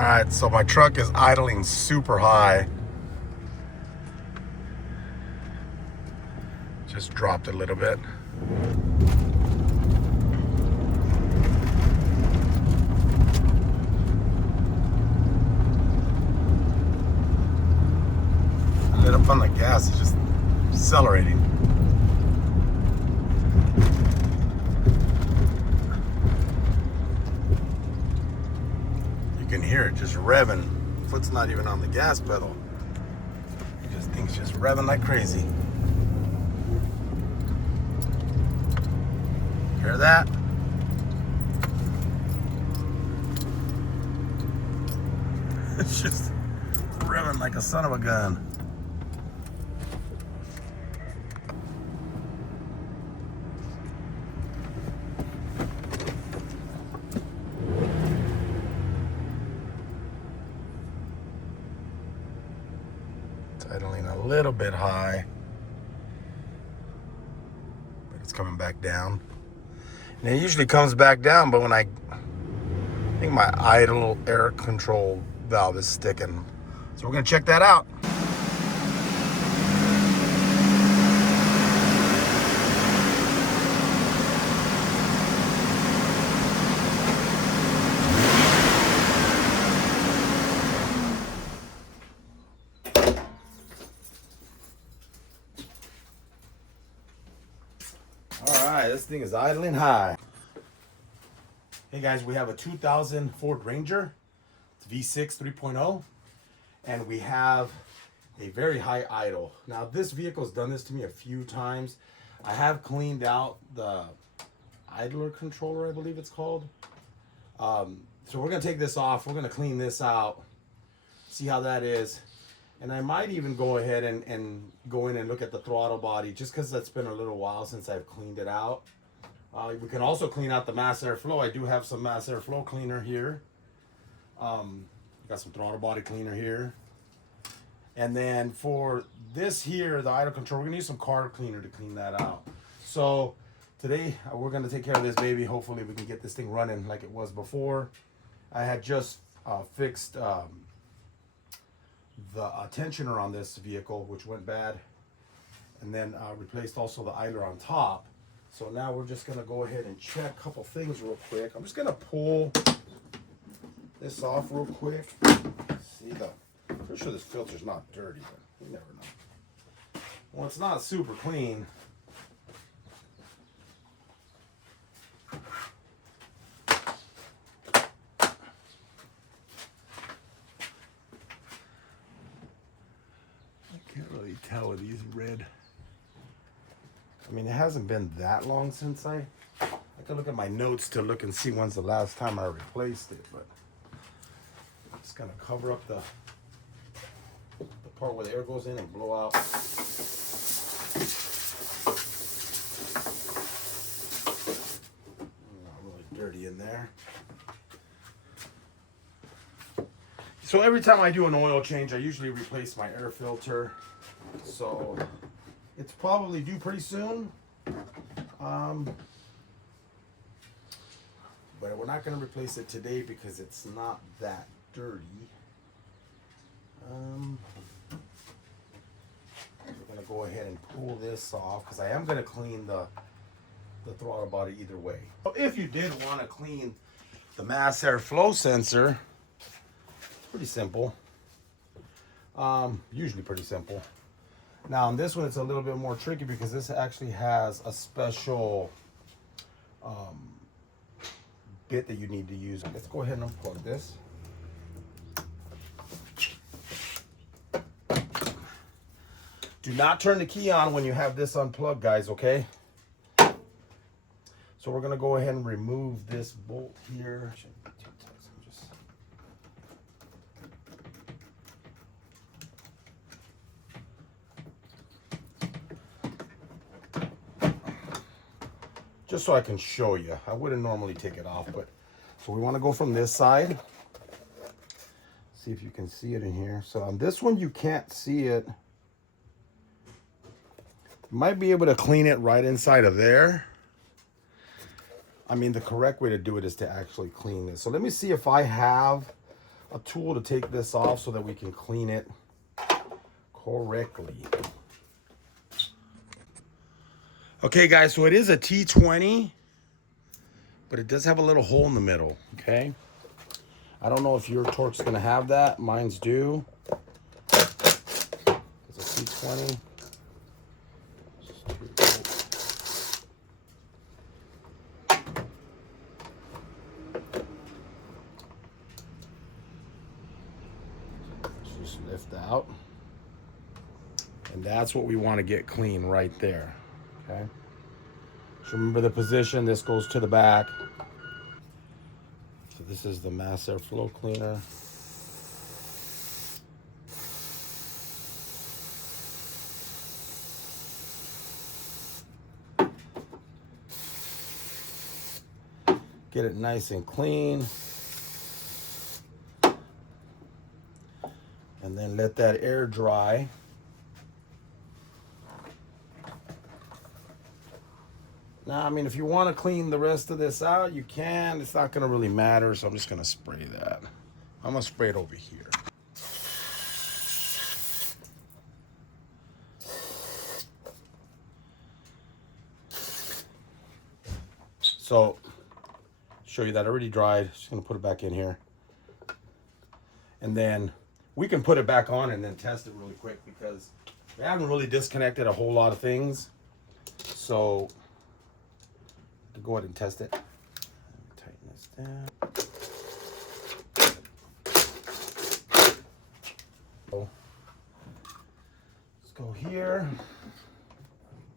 Alright, so my truck is idling super high. Just dropped a little bit. I lit up on the gas, it's just accelerating. You can hear it just revving. Foot's not even on the gas pedal. Thing's just revving like crazy. Hear that? It's just revving like a son of a gun. It's idling a little bit high, but it's coming back down. And it usually comes back down, but when I think my idle air control valve is sticking. So we're gonna check that out. All right, this thing is idling high. Hey guys, we have a 2000 Ford Ranger. It's V6 3.0, and we have a very high idle. Now this vehicle's done this to me a few times. I have cleaned out the idler controller, I believe it's called. So we're gonna take this off. We're gonna clean this out, see how that is. And I might even go ahead and go in and look at the throttle body, just because that's been a little while since I've cleaned it out. We can also clean out the mass airflow. I do have some mass airflow cleaner here. Got some throttle body cleaner here. And then for this here, the idle control, we're gonna use some carb cleaner to clean that out. So today we're gonna take care of this baby. Hopefully we can get this thing running like it was before. I had just fixed the tensioner on this vehicle, which went bad, and then replaced also the idler on top. So now we're just gonna go ahead and check a couple things real quick. I'm just gonna pull this off real quick. See, pretty sure this filter's not dirty, but you never know. Well, it's not super clean. Can't really tell with these red. I mean, it hasn't been that long since I can look at my notes to look and see when's the last time I replaced it, but I'm just gonna cover up the part where the air goes in and blow out. Not really dirty in there. So every time I do an oil change, I usually replace my air filter. So it's probably due pretty soon. But we're not going to replace it today because it's not that dirty. We're going to go ahead and pull this off because I am going to clean the throttle body either way. So if you did want to clean the mass airflow sensor, pretty simple. Usually pretty simple. Now on this one it's a little bit more tricky because this actually has a special bit that you need to use. Let's go ahead and unplug this. Do not turn the key on when you have this unplugged, guys, okay? So we're gonna go ahead and remove this bolt here. Just so I can show you. I wouldn't normally take it off, but so we want to go from this side. See if you can see it in here. So on this one, you can't see it. You might be able to clean it right inside of there. I mean, the correct way to do it is to actually clean this. So let me see if I have a tool to take this off so that we can clean it correctly. Okay guys, so it is a T20, but it does have a little hole in the middle, okay? I don't know if your torque's gonna have that. Mine's do. It's a T20. Just lift out. And that's what we want to get clean right there, okay? So remember the position, this goes to the back. So this is the mass airflow cleaner. Get it nice and clean. And then let that air dry. Now, I mean, if you want to clean the rest of this out, you can. It's not going to really matter, so I'm just going to spray that. I'm going to spray it over here. So, show you that already dried. Just going to put it back in here. And then we can put it back on and then test it really quick because we haven't really disconnected a whole lot of things. So, to go ahead and test it. Tighten this down. So, let's go here.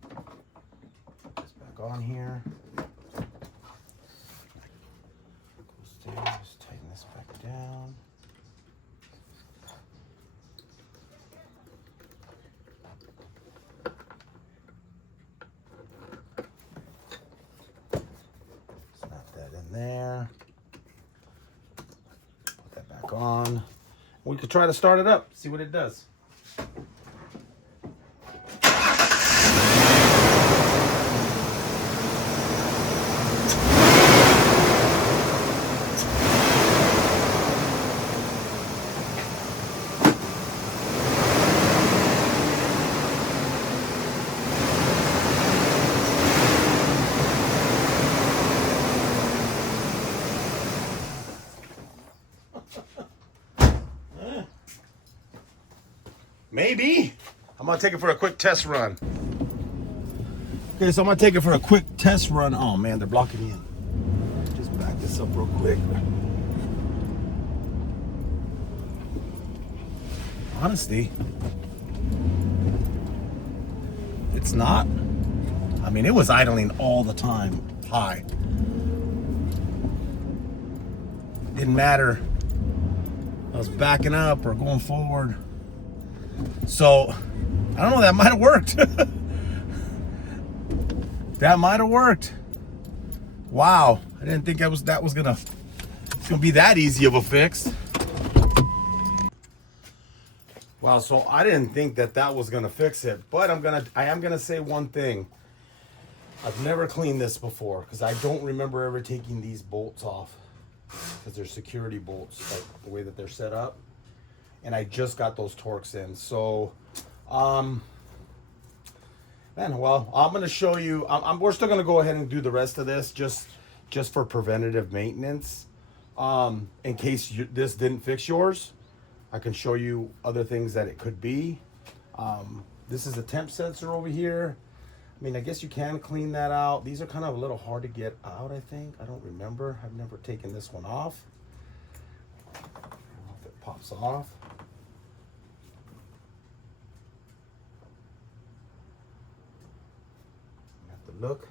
Put this back on here. Goes there. Just tighten this back down. There, put that back on. We could try to start it up, see what it does. Maybe. I'm gonna take it for a quick test run. Okay, so I'm gonna take it for a quick test run. Oh man, they're blocking me in. Just back this up real quick. Honestly, it's not. I mean, it was idling all the time, high. Didn't matter. I was backing up or going forward. So, I don't know, that might have worked. That might have worked. Wow, I didn't think it's gonna be that easy of a fix. Wow, so I didn't think that was gonna fix it, but I am gonna say one thing. I've never cleaned this before because I don't remember ever taking these bolts off because they're security bolts, like the way that they're set up. And I just got those torques in. So, man, well, I'm going to show you. We're still going to go ahead and do the rest of this just for preventative maintenance. In case this didn't fix yours, I can show you other things that it could be. This is a temp sensor over here. I mean, I guess you can clean that out. These are kind of a little hard to get out, I think. I don't remember. I've never taken this one off. I don't know if it pops off. Look,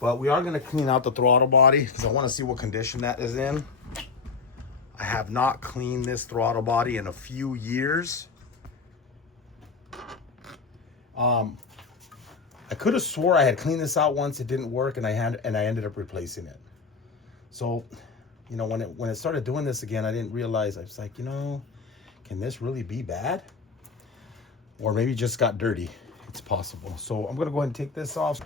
but we are going to clean out the throttle body because I want to see what condition that is in. I have not cleaned this throttle body in a few years. I could have swore I had cleaned this out once. It didn't work, and I ended up replacing it. So, you know, when it started doing this again, I didn't realize. I was like, you know, can this really be bad? Or maybe it just got dirty. It's possible. So I'm going to go ahead and take this off.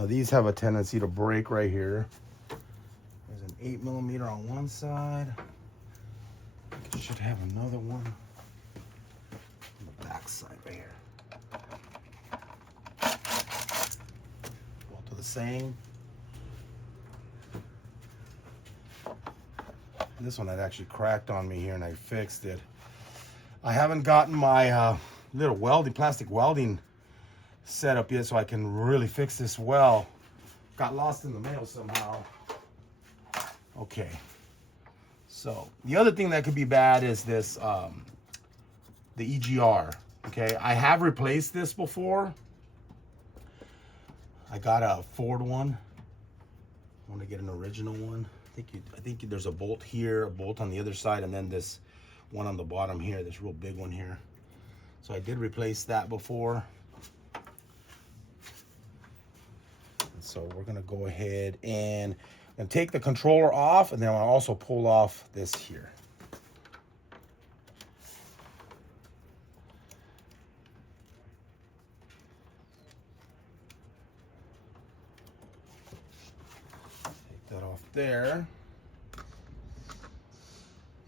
Now these have a tendency to break right here. There's an 8mm on one side. I should have another one on the back side right here. Both are the same. This one had actually cracked on me here and I fixed it. I haven't gotten my little plastic welding set up yet so I can really fix this well. Got lost in the mail somehow. Okay. So the other thing that could be bad is this, the EGR. Okay, I have replaced this before. I got a Ford one. I want to get an original one. I think there's a bolt here, a bolt on the other side, and then this one on the bottom here, this real big one here. So I did replace that before. And so we're gonna go ahead and take the controller off, and then I'll also pull off this here. That off there,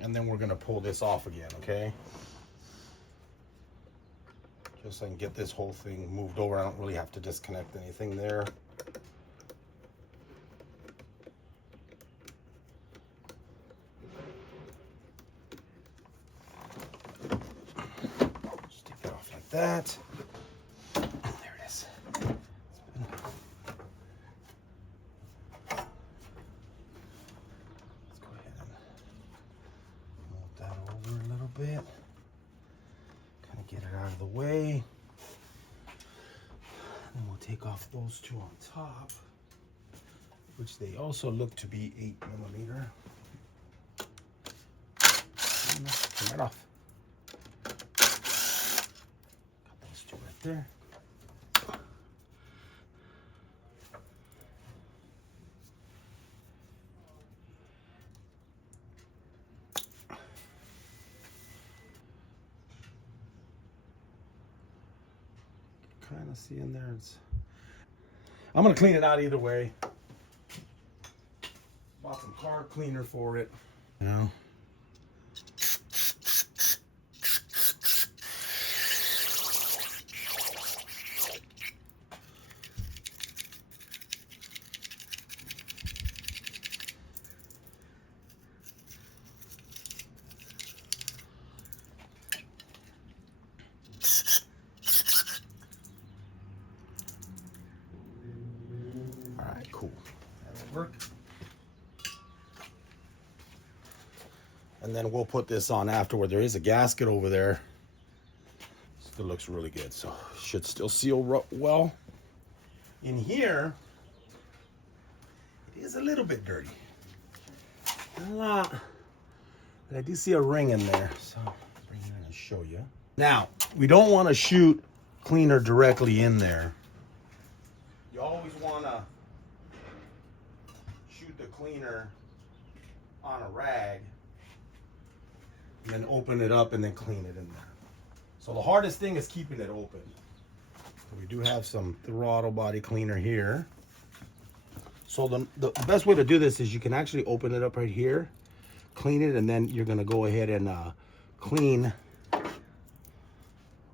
and then we're gonna pull this off again, okay? Just so I can get this whole thing moved over. I don't really have to disconnect anything there. Just take that off like that. There it is. Bit. Kind of get it out of the way. And we'll take off those two on top, which they also look to be 8mm. Come right off. Got those two right there. Kind of see in there. I'm gonna clean it out either way. Bought some car cleaner for it. You know. Cool. That'll work. And then we'll put this on afterward. There is a gasket over there. Still looks really good, so should still seal well. In here, it is a little bit dirty. Not a lot, but I do see a ring in there, so I'll bring it in and show you. Now, we don't want to shoot cleaner directly in there. You always want to shoot the cleaner on a rag and then open it up and then clean it in there. So the hardest thing is keeping it open. We do have some throttle body cleaner here. So the best way to do this is you can actually open it up right here, clean it, and then you're gonna go ahead and clean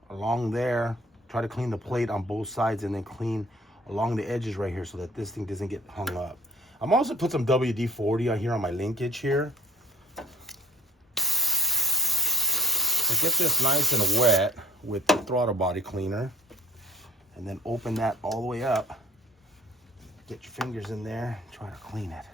along there. Try to clean the plate on both sides and then clean along the edges right here so that this thing doesn't get hung up. I'm also put some WD-40 on here on my linkage here. So get this nice and wet with the throttle body cleaner, and then open that all the way up. Get your fingers in there, try to clean it.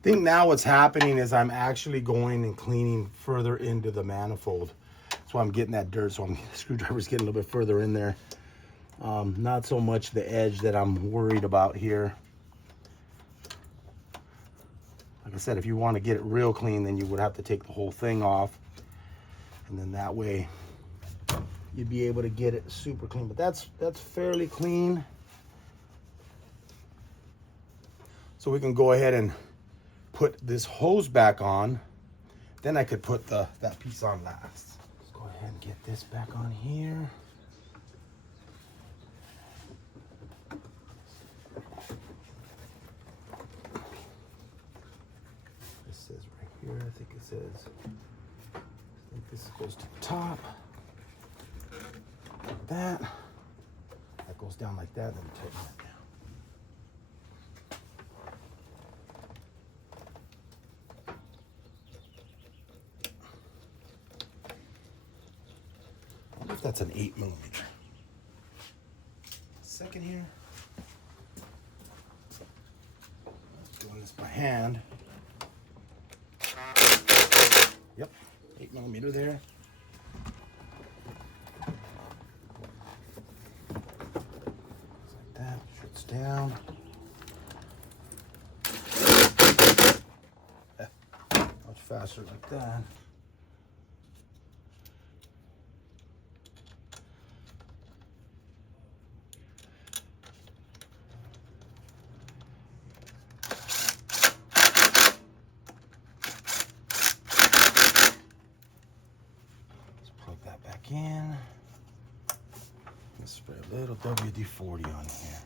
I think now what's happening is I'm actually going and cleaning further into the manifold. That's why I'm getting that dirt. So screwdriver's getting a little bit further in there. Not so much the edge that I'm worried about here. Like I said, if you want to get it real clean, then you would have to take the whole thing off. And then that way you'd be able to get it super clean. But that's fairly clean. So we can go ahead and put this hose back on. Then I could put that piece on last. Let's go ahead and get this back on here. This says right here, I think it says, I think this goes to the top. Like that. That goes down like that, then tighten that down. I wonder if that's an 8mm. Second here. Doing this by hand. Yep, 8mm there. Just like that, shuts down. Much faster like that. In. Let's spray a little WD-40 on here.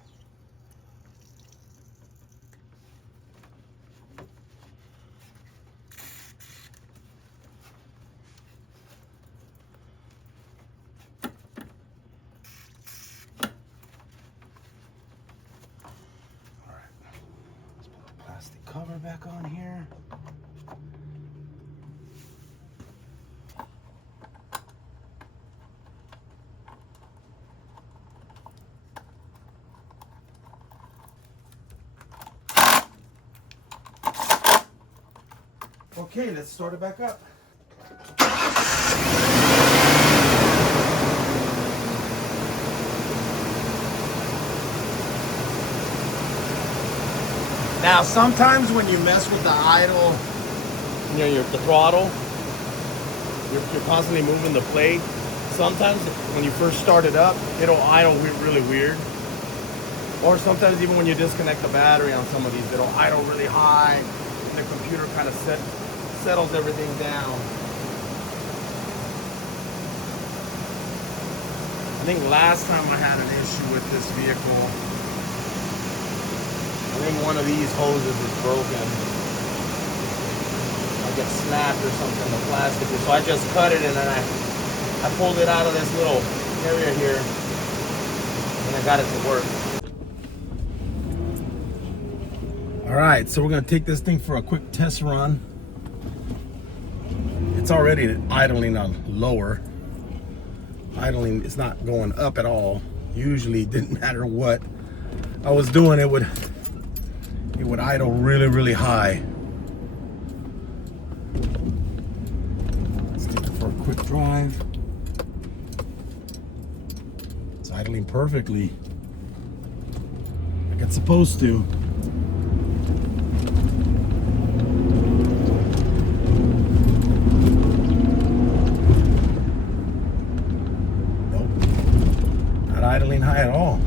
All right. Let's put the plastic cover back on here. Okay, let's start it back up. Now, sometimes when you mess with the idle, the throttle, you're constantly moving the plate. Sometimes when you first start it up, it'll idle really weird. Or sometimes even when you disconnect the battery on some of these, it'll idle really high. And the computer kind of settles everything down. I think last time I had an issue with this vehicle, I think one of these hoses is broken. Like it snapped or something, the plastic. So I just cut it and then I pulled it out of this little area here and I got it to work. All right, so we're gonna take this thing for a quick test run. It's already idling on lower. Idling, it's not going up at all. Usually, it didn't matter what I was doing, it would idle really high. Let's take it for a quick drive. It's idling perfectly, like it's supposed to. Idling high at all.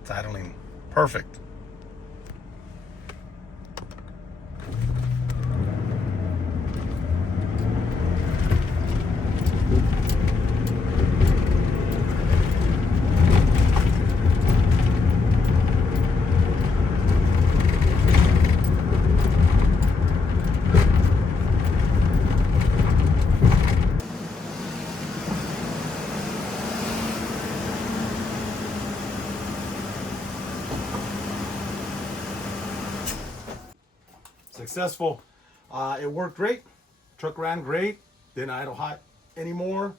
It's idling perfect. Successful. It worked great. Truck ran great, didn't idle hot anymore.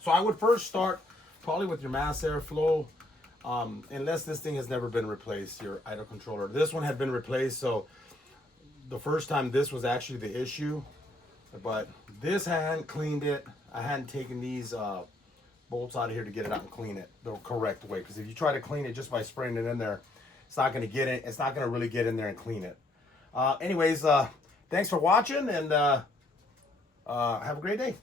So I would first start probably with your mass airflow, unless this thing has never been replaced, your idle controller. This one had been replaced, so the first time this was actually the issue. But this, I hadn't cleaned it. I hadn't taken these bolts out of here to get it out and clean it the correct way. Because if you try to clean it just by spraying it in there, it's not going to get it. It's not going to really get in there and clean it. Anyways, thanks for watching, and have a great day.